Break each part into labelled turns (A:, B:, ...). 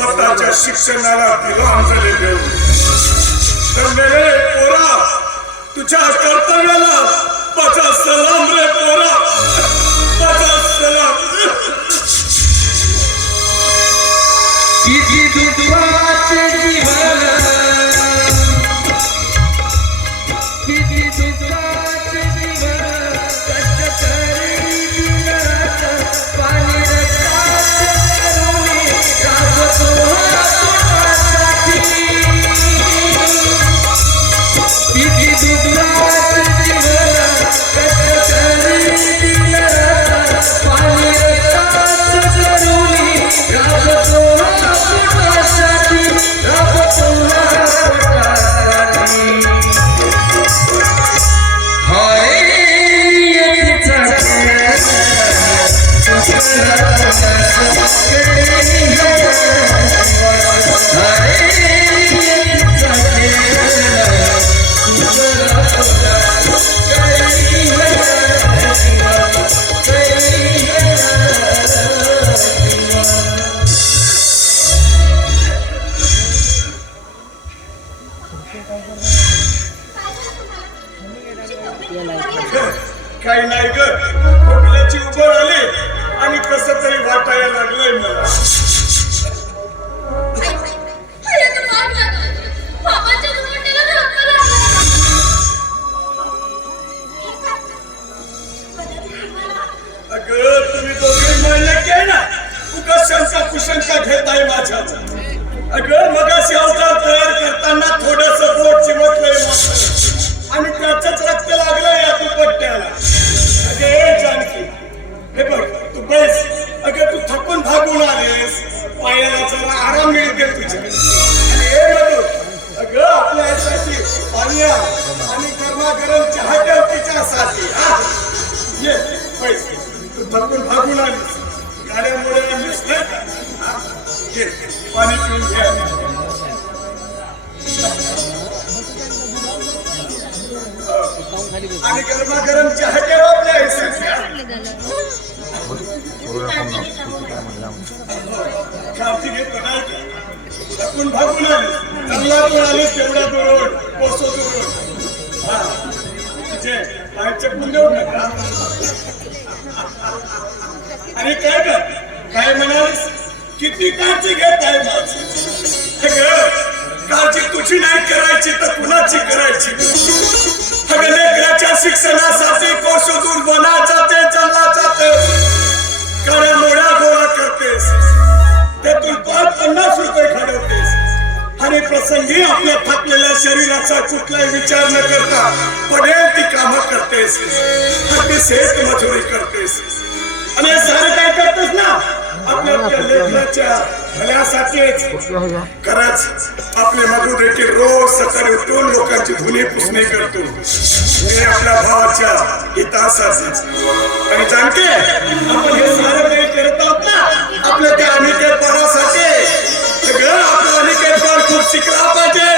A: स्वतःच्या शिक्षणाला तिलांजली देऊ तर मेरे पोरा तुझ्या कर्तव्याला माझा सलाम रे पोरा. माझा सलाम.
B: किती दुःखाचे जीवन
A: काही नाही ग. खोकल्याची उभं आली आणि कसं तरी वाटायला लागलंय मला. तू थकून भागून आलीस गाड्यामुळे आलीस पाणी पिऊन घ्या. आणि गरमागरम चहा ठेव थकून भागून आलीस चांगला पण आलीस तेवढ्या दूर पोचो दूर हा. तुझे आणि काय कर काय म्हणालीस? किती काळजी घेत आहे काळजी तुझी नाही करायची तर कुणाची करायची? लेकराच्या शिक्षणासाठी कोशोदूर बोला जाते चालला जाते. कारण मोड्या गोळा करतेस. त्यातून पाच पन्नास रुपये घडवतेस आणि प्रसंगी आपल्या थकलेल्या शरीराचा कुठलाही विचार न करता पडेल ती कामं करतेस. अगदी शेत मजुरी करतेस. आणि हे सारं काय करतेस ना. आपल्या आपल्या लेकराच्या भल्यासाठीच खरंच आपले मधू देखील रोज सकाळी उठून लोकांची धुनी पुसणी करतो. हे आपल्या भावाच्या हितासाठीच आणि जानके आपण हे सारं काही करत आहोत ना. आपल्या त्या अनिकेत परासाठी सगळं आपलं अनिकेत पण खूप शिकला पाहिजे.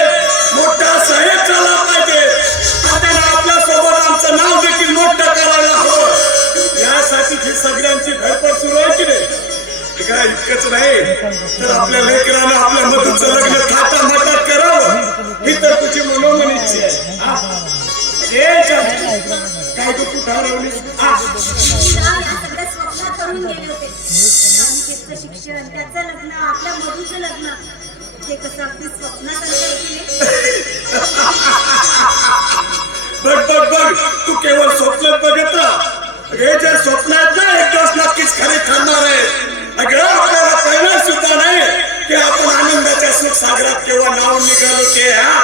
A: ते
C: कसं अगदी स्वप्नात
A: बघ बघ बघ. तू केवळ स्वप्न बघत हे जे स्वप्न आहेत ना एक दिवस नक्कीच खरे ठरणार आहे. अगं आपल्याला कळणार सुद्धा नाही की आपण आनंदाच्या सुख सागरात केव्हा नाव निघालो ते हा?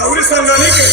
D: डावरी संघाने केली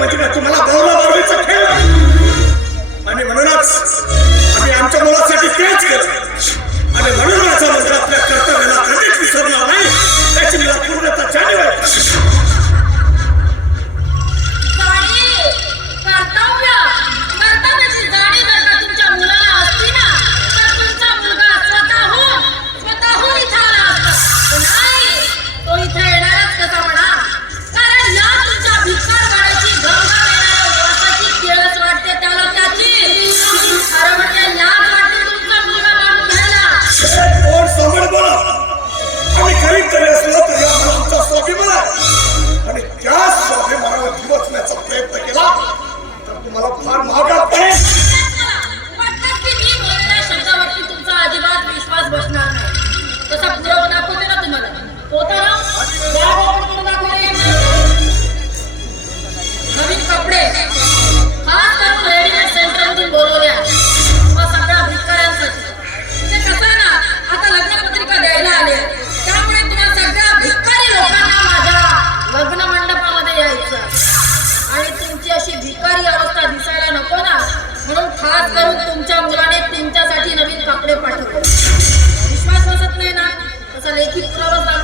D: वतीनं तुम्हाला भावना खेळ आणि म्हणूनच आम्ही आमच्या मुलासाठी तेच केलं. आणि म्हणून माझा मंत्र आपल्या
E: का लेखी पुरावा